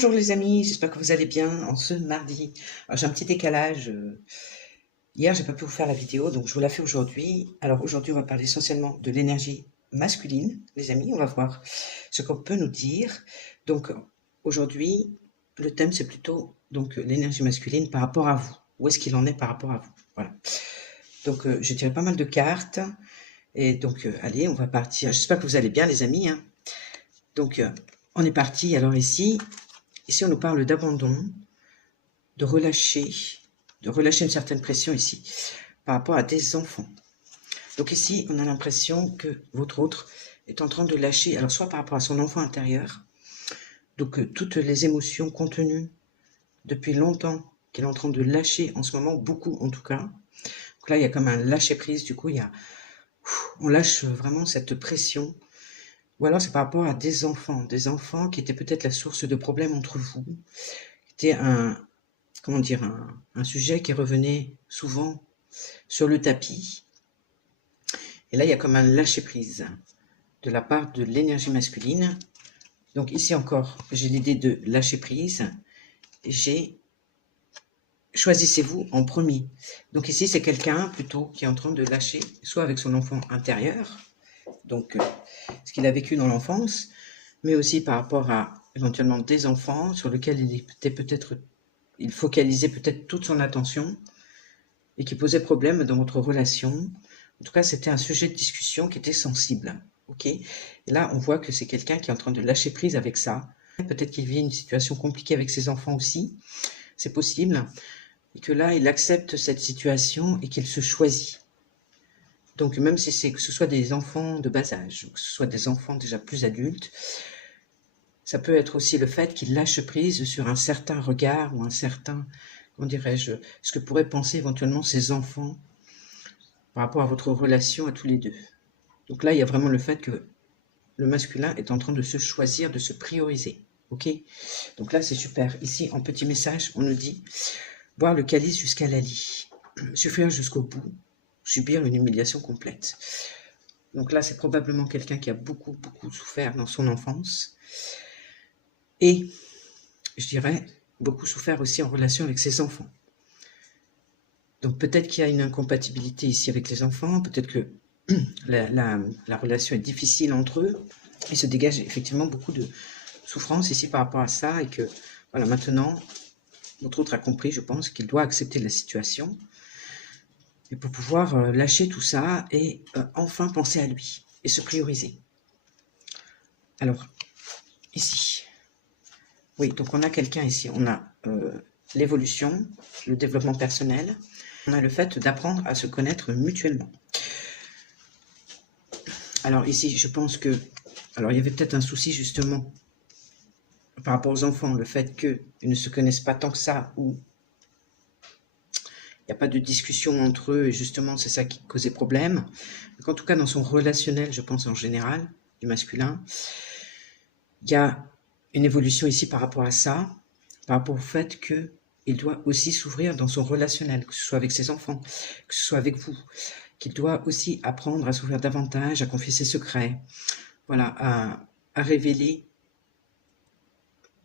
Bonjour les amis, j'espère que vous allez bien en ce mardi. Alors, j'ai un petit décalage. Hier, j'ai pas pu vous faire la vidéo, donc je vous la fais aujourd'hui. Alors aujourd'hui, on va parler essentiellement de l'énergie masculine, les amis. On va voir ce qu'on peut nous dire. Donc aujourd'hui, le thème c'est plutôt donc l'énergie masculine par rapport à vous. Où est-ce qu'il en est par rapport à vous? Voilà. Donc j'ai tiré pas mal de cartes et donc allez, on va partir. J'espère que vous allez bien, les amis, hein. Donc on est parti. Alors ici, on nous parle d'abandon, de relâcher une certaine pression ici, par rapport à des enfants. Donc ici, on a l'impression que votre autre est en train de lâcher, alors soit par rapport à son enfant intérieur, donc toutes les émotions contenues depuis longtemps, qu'il est en train de lâcher en ce moment, beaucoup en tout cas. Donc là, il y a comme un lâcher-prise, du coup, on lâche vraiment cette pression. Ou alors c'est par rapport à des enfants qui étaient peut-être la source de problèmes entre vous, qui étaient comment dire, un sujet qui revenait souvent sur le tapis. Et là, il y a comme un lâcher-prise de la part de l'énergie masculine. Donc ici encore, j'ai l'idée de lâcher-prise. J'ai choisissez-vous en premier. Donc ici, c'est quelqu'un plutôt qui est en train de lâcher, soit avec son enfant intérieur, donc ce qu'il a vécu dans l'enfance, mais aussi par rapport à éventuellement des enfants sur lesquels il focalisait peut-être toute son attention et qui posait problème dans votre relation. En tout cas, c'était un sujet de discussion qui était sensible. Ok. Et là, on voit que c'est quelqu'un qui est en train de lâcher prise avec ça. Peut-être qu'il vit une situation compliquée avec ses enfants aussi. C'est possible. Et que là, il accepte cette situation et qu'il se choisit. Donc, même si c'est que ce soit des enfants de bas âge, ou que ce soit des enfants déjà plus adultes, ça peut être aussi le fait qu'il lâche prise sur un certain regard ou un certain, comment dirais-je, ce que pourraient penser éventuellement ses enfants par rapport à votre relation à tous les deux. Donc là, il y a vraiment le fait que le masculin est en train de se choisir, de se prioriser. Ok. Donc là, c'est super. Ici, en petit message, on nous dit boire le calice jusqu'à la lie, souffrir jusqu'au bout, subir une humiliation complète. Donc là, c'est probablement quelqu'un qui a beaucoup, beaucoup souffert dans son enfance. Et, je dirais, beaucoup souffert aussi en relation avec ses enfants. Donc peut-être qu'il y a une incompatibilité ici avec les enfants, peut-être que la relation est difficile entre eux. Il se dégage effectivement beaucoup de souffrance ici par rapport à ça et que, voilà, maintenant, votre autre a compris, je pense, qu'il doit accepter la situation et pour pouvoir lâcher tout ça et enfin penser à lui et se prioriser. Alors, ici, oui, donc on a quelqu'un ici, on a l'évolution, le développement personnel, on a le fait d'apprendre à se connaître mutuellement. Alors ici, je pense que, alors il y avait peut-être un souci justement par rapport aux enfants, le fait qu'ils ne se connaissent pas tant que ça, ou il n'y a pas de discussion entre eux, et justement c'est ça qui causait problème. Donc, en tout cas, dans son relationnel, je pense en général, du masculin, il y a une évolution ici par rapport à ça, par rapport au fait qu'il doit aussi s'ouvrir dans son relationnel, que ce soit avec ses enfants, que ce soit avec vous, qu'il doit aussi apprendre à s'ouvrir davantage, à confier ses secrets, voilà, à révéler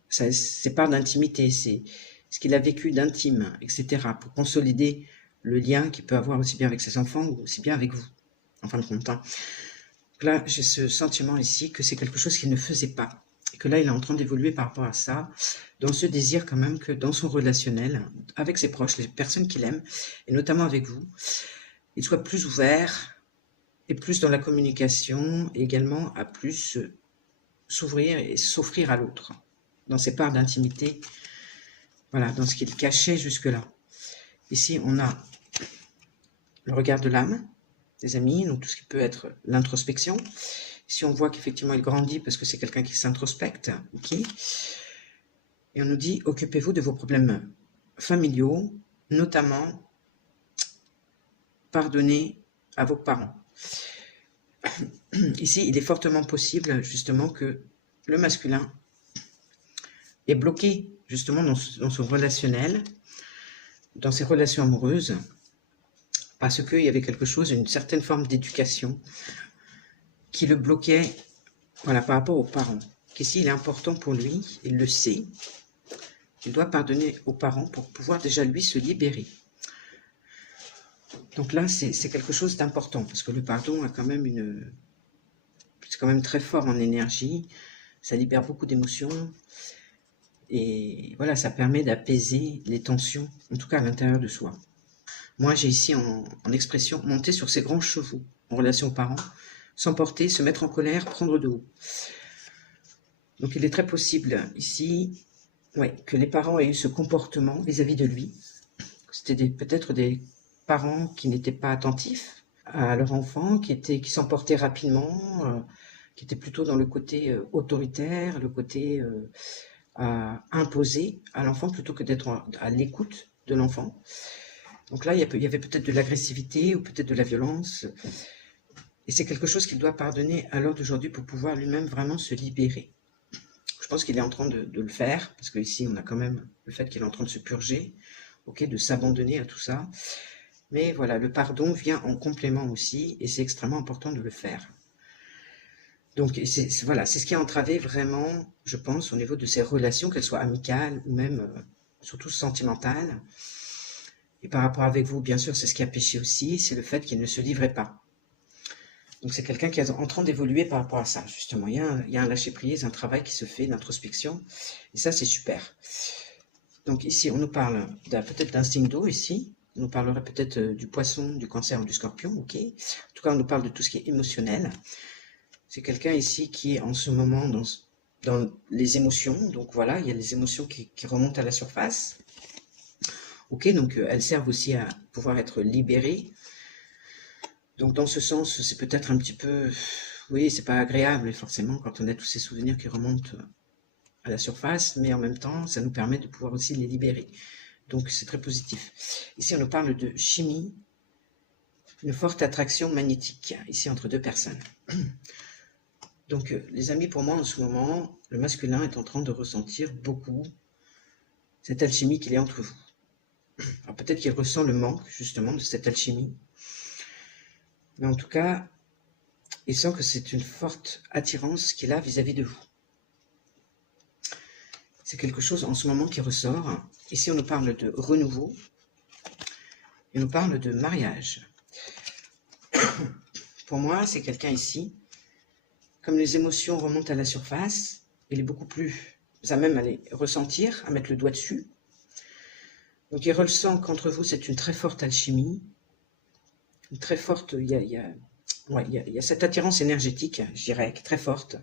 ses parts d'intimité, c'est ce qu'il a vécu d'intime, etc., pour consolider le lien qu'il peut avoir aussi bien avec ses enfants ou aussi bien avec vous, en fin de compte. Hein. Là, j'ai ce sentiment ici que c'est quelque chose qu'il ne faisait pas, et que là, il est en train d'évoluer par rapport à ça, dans ce désir quand même que dans son relationnel, avec ses proches, les personnes qu'il aime, et notamment avec vous, il soit plus ouvert, et plus dans la communication, et également à plus s'ouvrir et s'offrir à l'autre, dans ses parts d'intimité, voilà, dans ce qu'il cachait jusque-là. Ici, on a le regard de l'âme, des amis, donc tout ce qui peut être l'introspection. Ici, on voit qu'effectivement, il grandit parce que c'est quelqu'un qui s'introspecte, ok. Et on nous dit, occupez-vous de vos problèmes familiaux, notamment, pardonnez à vos parents. Ici, il est fortement possible, justement, que le masculin est bloqué, justement, dans son relationnel, dans ses relations amoureuses, parce qu'il y avait quelque chose, une certaine forme d'éducation qui le bloquait, voilà, par rapport aux parents. Qu'ici, il est important pour lui, il le sait, qu'il doit pardonner aux parents pour pouvoir déjà lui se libérer. Donc là, c'est quelque chose d'important, parce que le pardon a quand même c'est quand même très fort en énergie, ça libère beaucoup d'émotions, et voilà, ça permet d'apaiser les tensions, en tout cas à l'intérieur de soi. Moi, j'ai ici en expression monter sur ses grands chevaux en relation aux parents, s'emporter, se mettre en colère, prendre de haut. Donc il est très possible ici que les parents aient eu ce comportement vis-à-vis de lui. C'était peut-être des parents qui n'étaient pas attentifs à leur enfant, qui s'emportaient rapidement, qui étaient plutôt dans le côté autoritaire, le côté à imposer à l'enfant plutôt que d'être à l'écoute de l'enfant. Donc là, il y avait peut-être de l'agressivité ou peut-être de la violence. Et c'est quelque chose qu'il doit pardonner à l'heure d'aujourd'hui pour pouvoir lui-même vraiment se libérer. Je pense qu'il est en train de le faire, parce qu'ici, on a quand même le fait qu'il est en train de se purger, de s'abandonner à tout ça. Mais voilà, le pardon vient en complément aussi, et c'est extrêmement important de le faire. Donc, c'est ce qui a entravé vraiment, je pense, au niveau de ses relations, qu'elles soient amicales ou même surtout sentimentales. Et par rapport avec vous, bien sûr, c'est ce qui a péché aussi, c'est le fait qu'il ne se livrait pas. Donc c'est quelqu'un qui est en train d'évoluer par rapport à ça, justement. Il y a un lâcher-prise, un travail qui se fait, d'introspection, et ça, c'est super. Donc ici, on nous parle peut-être d'un signe d'eau, ici. On nous parlerait peut-être du poisson, du cancer ou du scorpion, ok. En tout cas, on nous parle de tout ce qui est émotionnel. C'est quelqu'un ici qui est en ce moment dans les émotions. Donc voilà, il y a les émotions qui remontent à la surface. Ok, donc elles servent aussi à pouvoir être libérées. Donc dans ce sens, c'est peut-être un petit peu... Oui, c'est pas agréable forcément quand on a tous ces souvenirs qui remontent à la surface, mais en même temps, ça nous permet de pouvoir aussi les libérer. Donc c'est très positif. Ici, on nous parle de chimie, une forte attraction magnétique, ici entre deux personnes. Donc les amis, pour moi en ce moment, le masculin est en train de ressentir beaucoup cette alchimie qu'il y a entre vous. Alors peut-être qu'il ressent le manque justement de cette alchimie, mais en tout cas, il sent que c'est une forte attirance qu'il a vis-à-vis de vous. C'est quelque chose en ce moment qui ressort. Ici, on nous parle de renouveau et on nous parle de mariage. Pour moi, c'est quelqu'un ici, comme les émotions remontent à la surface, il est beaucoup plus à même à les ressentir, à mettre le doigt dessus. Donc il ressent qu'entre vous, c'est une très forte alchimie, une très forte, il y a cette attirance énergétique, je dirais, qui est très forte.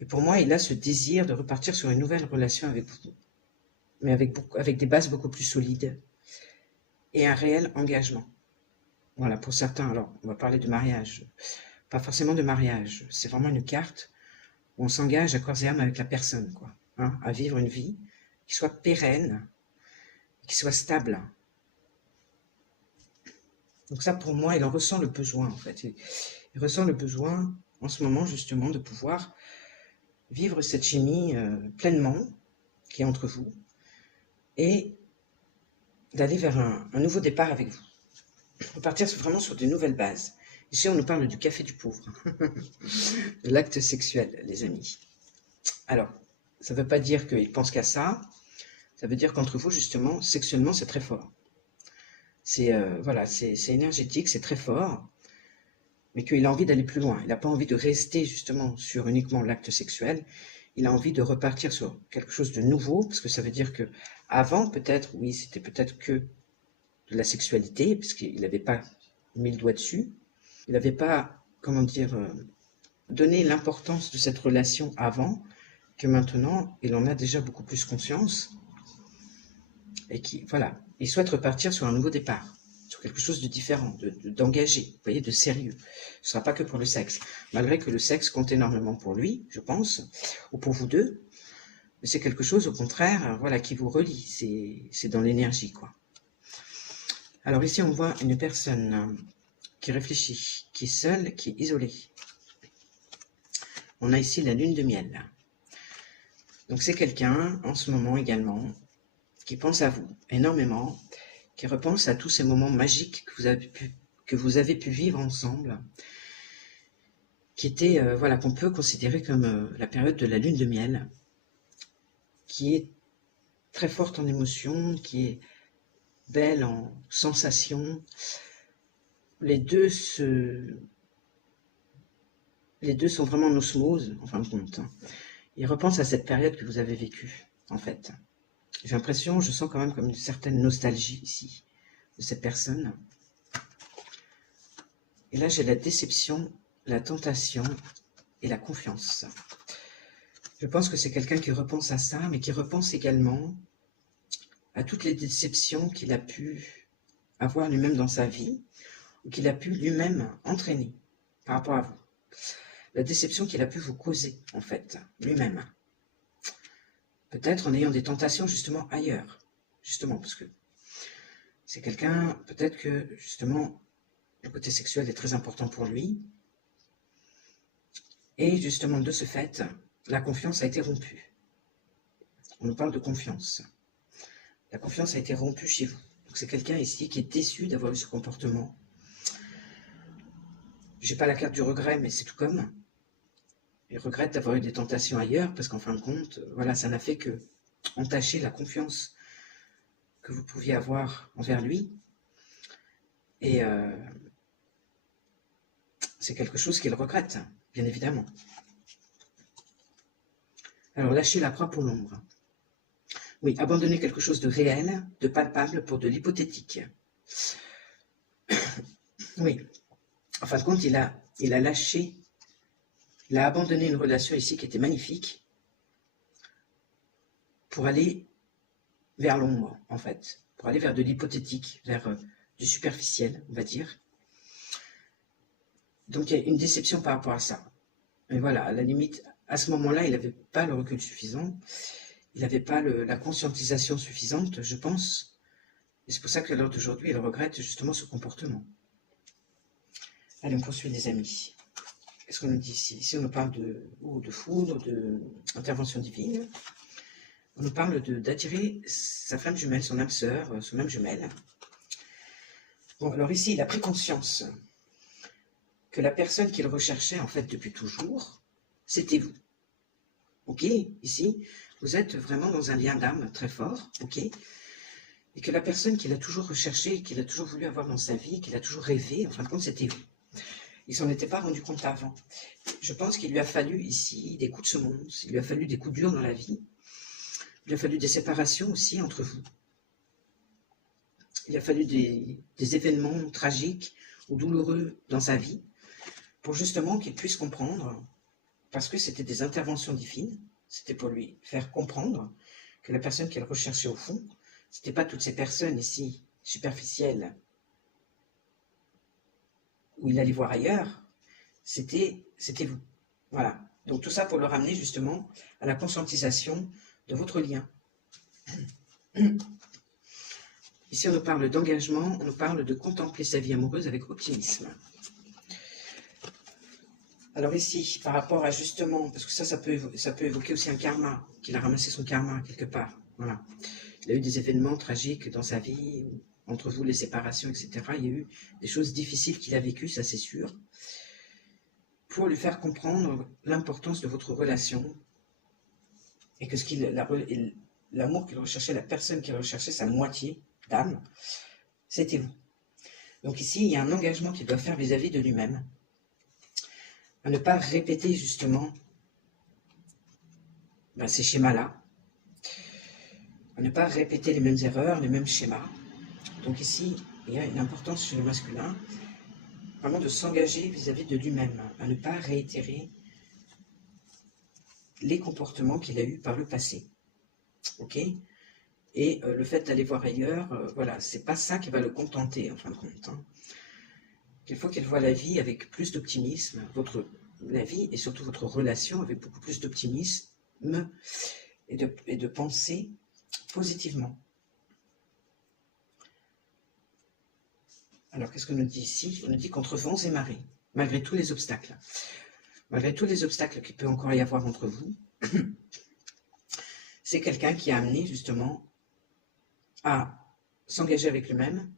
Et pour moi, il a ce désir de repartir sur une nouvelle relation avec vous, mais avec des bases beaucoup plus solides et un réel engagement. Voilà, pour certains, alors, on va parler de mariage. Pas forcément de mariage, c'est vraiment une carte où on s'engage à corps et âme avec la personne, quoi, hein, à vivre une vie qui soit pérenne, qui soit stable. Donc ça, pour moi, il en ressent le besoin, en fait. Il ressent le besoin, en ce moment, justement, de pouvoir vivre cette chimie pleinement qui est entre vous et d'aller vers un nouveau départ avec vous. Repartir vraiment sur de nouvelles bases. Ici, on nous parle du café du pauvre, de l'acte sexuel, les amis. Alors, ça ne veut pas dire qu'il pense qu'à ça, ça veut dire qu'entre vous, justement, sexuellement, c'est très fort. C'est énergétique, c'est très fort, mais qu'il a envie d'aller plus loin. Il n'a pas envie de rester justement sur uniquement l'acte sexuel. Il a envie de repartir sur quelque chose de nouveau, parce que ça veut dire que avant, peut-être, oui, c'était peut-être que de la sexualité, parce qu'il n'avait pas mis le doigt dessus. Il n'avait pas, donné l'importance de cette relation avant, que maintenant, il en a déjà beaucoup plus conscience. Et il souhaite repartir sur un nouveau départ, sur quelque chose de différent, d'engagé, vous voyez, de sérieux. Ce ne sera pas que pour le sexe, malgré que le sexe compte énormément pour lui, je pense, ou pour vous deux, mais c'est quelque chose, au contraire, qui vous relie, c'est dans l'énergie, quoi. Alors ici, on voit une personne qui réfléchit, qui est seule, qui est isolée. On a ici la lune de miel. Donc c'est quelqu'un, en ce moment également, qui pense à vous énormément, qui repense à tous ces moments magiques que vous avez pu vivre ensemble, qui était, qu'on peut considérer comme la période de la lune de miel, qui est très forte en émotion, qui est belle en sensations. Les deux sont vraiment en osmose, en fin de compte. Ils repensent à cette période que vous avez vécue, en fait. J'ai l'impression, je sens quand même comme une certaine nostalgie ici, de cette personne. Et là, j'ai la déception, la tentation et la confiance. Je pense que c'est quelqu'un qui repense à ça, mais qui repense également à toutes les déceptions qu'il a pu avoir lui-même dans sa vie, ou qu'il a pu lui-même entraîner par rapport à vous. La déception qu'il a pu vous causer, en fait, lui-même. Peut-être en ayant des tentations, justement, ailleurs. Justement, parce que c'est quelqu'un, peut-être que, justement, le côté sexuel est très important pour lui. Et justement, de ce fait, la confiance a été rompue. On nous parle de confiance. La confiance a été rompue chez vous. Donc c'est quelqu'un ici qui est déçu d'avoir eu ce comportement. J'ai pas la carte du regret, mais c'est tout comme. Il regrette d'avoir eu des tentations ailleurs, parce qu'en fin de compte, voilà, ça n'a fait que entacher la confiance que vous pouviez avoir envers lui. Et c'est quelque chose qu'il regrette, bien évidemment. Alors, lâcher la proie pour l'ombre. Oui, abandonner quelque chose de réel, de palpable pour de l'hypothétique. Oui, en fin de compte, il a lâché, il a abandonné une relation ici qui était magnifique pour aller vers l'ombre, en fait, pour aller vers de l'hypothétique, vers du superficiel, on va dire. Donc, il y a une déception par rapport à ça. Mais voilà, à la limite, à ce moment-là, il n'avait pas le recul suffisant, il n'avait pas la conscientisation suffisante, je pense. Et c'est pour ça qu'à l'heure d'aujourd'hui, il regrette justement ce comportement. Allez, on poursuit les amis. Qu'est-ce qu'on nous dit ici? Ici, on nous parle de foudre, d'intervention divine. On nous parle d'attirer sa flamme jumelle, son âme sœur, son âme jumelle. Bon, alors ici, il a pris conscience que la personne qu'il recherchait, en fait, depuis toujours, c'était vous. Ok, ici, vous êtes vraiment dans un lien d'âme très fort, ok, et que la personne qu'il a toujours recherché, qu'il a toujours voulu avoir dans sa vie, qu'il a toujours rêvé, en fin de compte, c'était vous. Il s'en était pas rendu compte avant. Je pense qu'il lui a fallu ici des coups de semonce, il lui a fallu des coups durs dans la vie, il lui a fallu des séparations aussi entre vous. Il a fallu des événements tragiques ou douloureux dans sa vie pour justement qu'il puisse comprendre, parce que c'était des interventions divines, c'était pour lui faire comprendre que la personne qu'elle recherchait au fond, c'était pas toutes ces personnes ici, superficielles, où il allait voir ailleurs, c'était vous. Voilà. Donc tout ça pour le ramener justement à la conscientisation de votre lien. Ici, on nous parle d'engagement, on nous parle de contempler sa vie amoureuse avec optimisme. Alors ici, par rapport à justement, parce que ça peut évoquer aussi un karma, qu'il a ramassé son karma quelque part. Voilà. Il a eu des événements tragiques dans sa vie, entre vous, les séparations, etc. Il y a eu des choses difficiles qu'il a vécues, ça c'est sûr, pour lui faire comprendre l'importance de votre relation et que l'amour qu'il recherchait, la personne qu'il recherchait, sa moitié d'âme, c'était vous. Donc ici, il y a un engagement qu'il doit faire vis-à-vis de lui-même, à ne pas répéter justement ces schémas-là, à ne pas répéter les mêmes erreurs, les mêmes schémas. Donc ici, il y a une importance chez le masculin, vraiment de s'engager vis-à-vis de lui-même, à ne pas réitérer les comportements qu'il a eus par le passé. Ok ? Et le fait d'aller voir ailleurs, voilà, c'est pas ça qui va le contenter, en fin de compte. Hein. Il faut qu'il voit la vie avec plus d'optimisme, la vie et surtout votre relation avec beaucoup plus d'optimisme et de penser positivement. Alors, qu'est-ce qu'on nous dit ici? On nous dit qu'entre vents et marées, malgré tous les obstacles qu'il peut encore y avoir entre vous, c'est quelqu'un qui a amené justement à s'engager avec lui-même,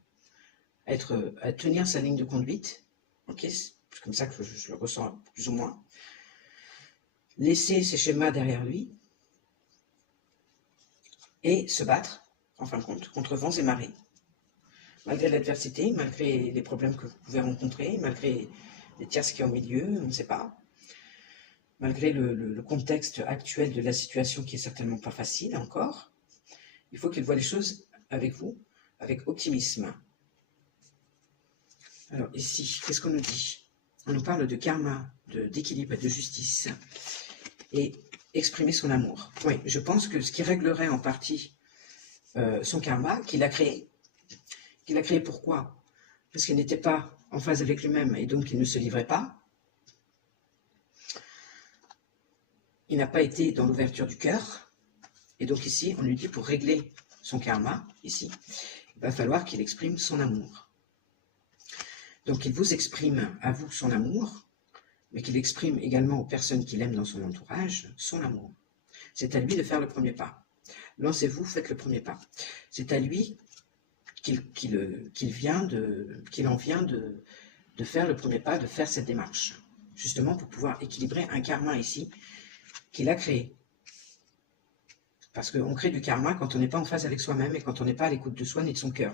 à tenir sa ligne de conduite, ok, c'est comme ça que je le ressens plus ou moins, laisser ses schémas derrière lui, et se battre, en fin de compte, contre vents et marées. Malgré l'adversité, malgré les problèmes que vous pouvez rencontrer, malgré les tierces qui sont au milieu, on ne sait pas, malgré le contexte actuel de la situation qui est certainement pas facile encore, il faut qu'il voit les choses avec vous, avec optimisme. Alors ici, qu'est-ce qu'on nous dit? On nous parle de karma, d'équilibre et de justice, et exprimer son amour. Oui, je pense que ce qui réglerait en partie son karma, qu'il a créé pourquoi? Parce qu'il n'était pas en phase avec lui-même, et donc il ne se livrait pas. Il n'a pas été dans l'ouverture du cœur, et donc ici, on lui dit pour régler son karma, ici, il va falloir qu'il exprime son amour. Donc il vous exprime à vous son amour, mais qu'il exprime également aux personnes qu'il aime dans son entourage son amour. C'est à lui de faire le premier pas. Lancez-vous, faites le premier pas. C'est à lui qu'il en vient de faire le premier pas, de faire cette démarche, justement pour pouvoir équilibrer un karma ici qu'il a créé. Parce qu'on crée du karma quand on n'est pas en phase avec soi-même et quand on n'est pas à l'écoute de soi ni de son cœur.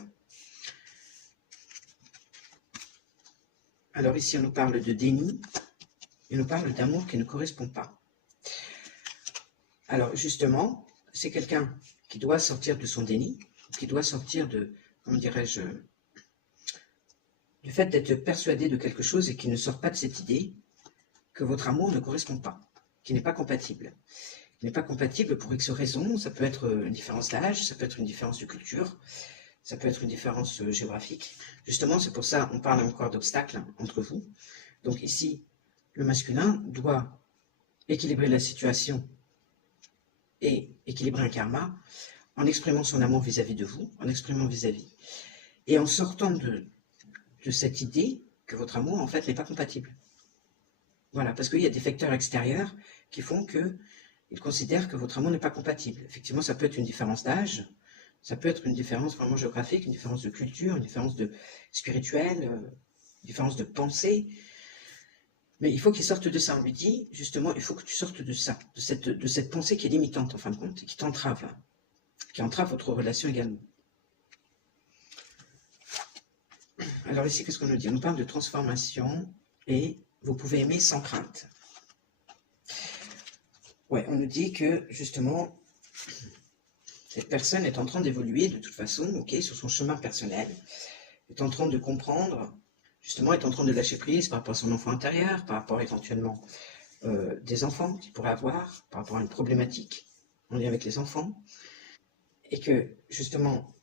Alors ici, on nous parle de déni, et on nous parle d'amour qui ne correspond pas. Alors justement, c'est quelqu'un qui doit sortir de son déni, qui doit sortir de, comment dirais-je, du fait d'être persuadé de quelque chose et qui ne sort pas de cette idée que votre amour ne correspond pas, qui n'est pas compatible. Qui n'est pas compatible pour X raisons, ça peut être une différence d'âge, ça peut être une différence de culture, ça peut être une différence géographique. Justement, c'est pour ça qu'on parle encore d'obstacles entre vous. Donc ici, le masculin doit équilibrer la situation et équilibrer un karma en exprimant son amour vis-à-vis de vous, en exprimant vis-à-vis. Et en sortant de cette idée que votre amour, en fait, n'est pas compatible. Voilà, parce qu'il y a des facteurs extérieurs qui font qu'ils considèrent que votre amour n'est pas compatible. Effectivement, ça peut être une différence d'âge, ça peut être une différence vraiment géographique, une différence de culture, une différence de spirituelle, une différence de pensée. Mais il faut qu'il sorte de ça. On lui dit, justement, il faut que tu sortes de ça, de cette pensée qui est limitante, en fin de compte, et qui t'entrave, qui entrave votre relation également. Alors ici, qu'est-ce qu'on nous dit? On nous parle de transformation et vous pouvez aimer sans crainte. Ouais, on nous dit que, justement, cette personne est en train d'évoluer de toute façon, ok, sur son chemin personnel, est en train de comprendre, justement, est en train de lâcher prise par rapport à son enfant intérieur, par rapport éventuellement des enfants qu'il pourrait avoir, par rapport à une problématique en lien avec les enfants, et que, justement,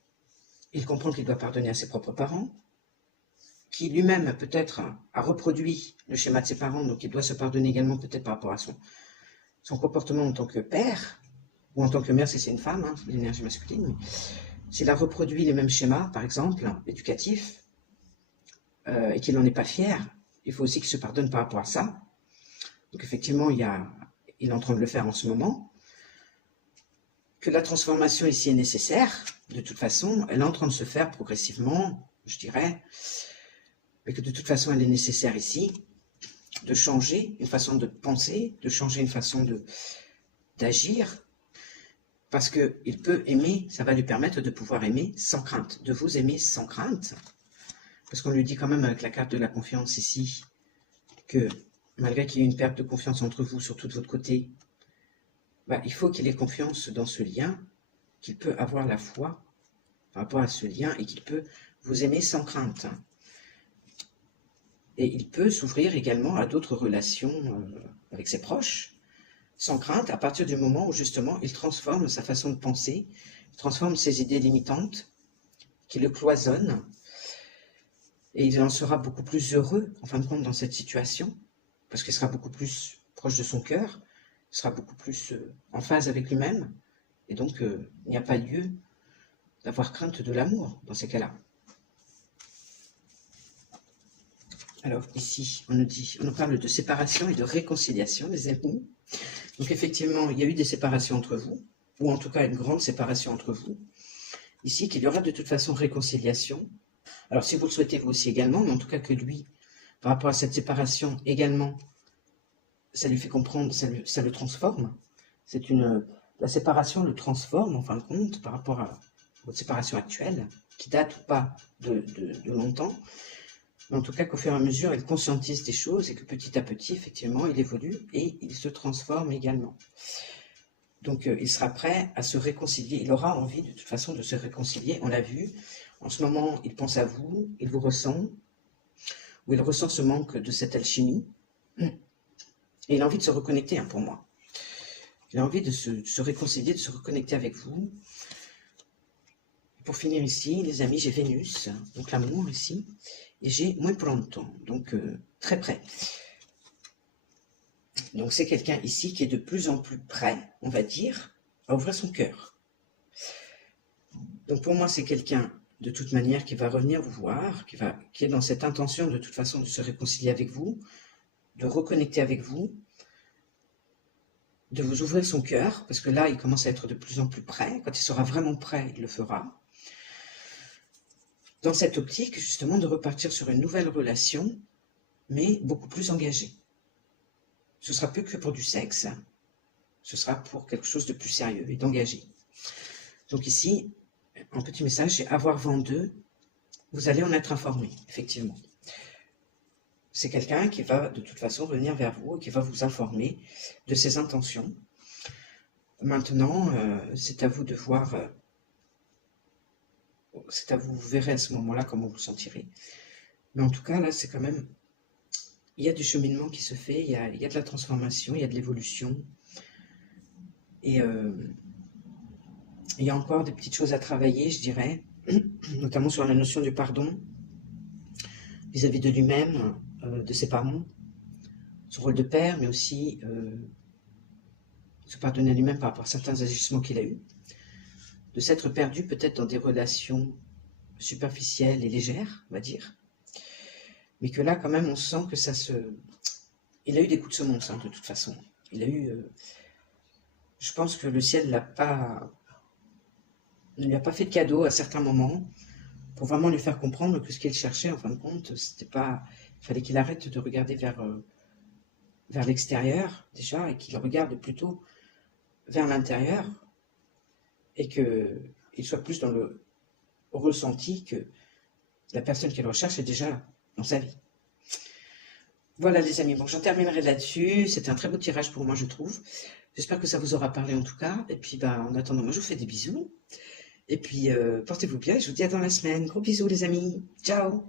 il comprend qu'il doit pardonner à ses propres parents, qui lui-même peut-être a reproduit le schéma de ses parents, donc il doit se pardonner également peut-être par rapport à son comportement en tant que père, ou en tant que mère si c'est une femme, hein, l'énergie masculine. S'il a reproduit les mêmes schémas, par exemple, éducatifs, et qu'il n'en est pas fier, il faut aussi qu'il se pardonne par rapport à ça. Donc effectivement, il est en train de le faire en ce moment. Que la transformation ici est nécessaire, de toute façon, elle est en train de se faire progressivement, je dirais, mais que de toute façon elle est nécessaire ici, de changer une façon de penser, de changer une façon d'agir, parce qu'il peut aimer, ça va lui permettre de pouvoir aimer sans crainte, de vous aimer sans crainte, parce qu'on lui dit quand même avec la carte de la confiance ici, que malgré qu'il y ait une perte de confiance entre vous, surtout de votre côté, bah, il faut qu'il ait confiance dans ce lien, qu'il peut avoir la foi par rapport à ce lien et qu'il peut vous aimer sans crainte. Et il peut s'ouvrir également à d'autres relations avec ses proches, sans crainte, à partir du moment où justement il transforme sa façon de penser, il transforme ses idées limitantes, qui le cloisonnent, et il en sera beaucoup plus heureux, en fin de compte, dans cette situation, parce qu'il sera beaucoup plus proche de son cœur, il sera beaucoup plus en phase avec lui-même, et donc il n'y a pas lieu d'avoir crainte de l'amour dans ces cas-là. Alors ici, on nous parle de séparation et de réconciliation, les amis. Donc effectivement, il y a eu des séparations entre vous, ou en tout cas une grande séparation entre vous. Ici, qu'il y aura de toute façon réconciliation. Alors si vous le souhaitez vous aussi également, mais en tout cas que lui, par rapport à cette séparation également, ça lui fait comprendre, ça le transforme. C'est une La séparation le transforme, en fin de compte, par rapport à votre séparation actuelle, qui date ou pas de longtemps, mais en tout cas qu'au fur et à mesure, il conscientise des choses et que petit à petit, effectivement, il évolue et il se transforme également. Donc, il sera prêt à se réconcilier. Il aura envie, de toute façon, de se réconcilier. On l'a vu. En ce moment, il pense à vous, il vous ressent, ou il ressent ce manque de cette alchimie. Et il a envie de se reconnecter, hein, pour moi. Il a envie de se réconcilier, de se reconnecter avec vous. Pour finir ici, les amis, j'ai Vénus, donc l'amour ici, et j'ai muy pronto, donc très près. Donc c'est quelqu'un ici qui est de plus en plus prêt, on va dire, à ouvrir son cœur. Donc pour moi, c'est quelqu'un, de toute manière, qui va revenir vous voir, qui est dans cette intention, de toute façon, de se réconcilier avec vous, de reconnecter avec vous, de vous ouvrir son cœur, parce que là, il commence à être de plus en plus prêt. Quand il sera vraiment prêt, il le fera. Dans cette optique, justement, de repartir sur une nouvelle relation, mais beaucoup plus engagée. Ce sera plus que pour du sexe, ce sera pour quelque chose de plus sérieux et d'engagé. Donc ici, un petit message, c'est avoir vent d'eux, vous allez en être informé, effectivement. C'est quelqu'un qui va de toute façon revenir vers vous et qui va vous informer de ses intentions. Maintenant, c'est à vous de voir, c'est à vous, vous verrez à ce moment-là comment vous sentirez. Mais en tout cas, là, c'est quand même, il y a du cheminement qui se fait, il y a de la transformation, il y a de l'évolution. Et il y a encore des petites choses à travailler, je dirais, notamment sur la notion du pardon, vis-à-vis de lui-même, de ses parents, son rôle de père, mais aussi se pardonner à lui-même par rapport à certains agissements qu'il a eus, de s'être perdu peut-être dans des relations superficielles et légères, on va dire, mais que là, quand même, on sent que ça se... Il a eu des coups de semonce, hein, de toute façon. Il a eu... Je pense que le ciel ne lui a pas fait de cadeau à certains moments pour vraiment lui faire comprendre que ce qu'il cherchait, en fin de compte, c'était pas... Il fallait qu'il arrête de regarder vers l'extérieur, déjà, et qu'il regarde plutôt vers l'intérieur, et qu'il soit plus dans le ressenti que la personne qu'il recherche est déjà dans sa vie. Voilà les amis, bon, j'en terminerai là-dessus. C'était un très beau tirage pour moi, je trouve. J'espère que ça vous aura parlé en tout cas. Et puis, en attendant, moi, je vous fais des bisous. Et puis, portez-vous bien. Je vous dis à dans la semaine. Gros bisous les amis. Ciao.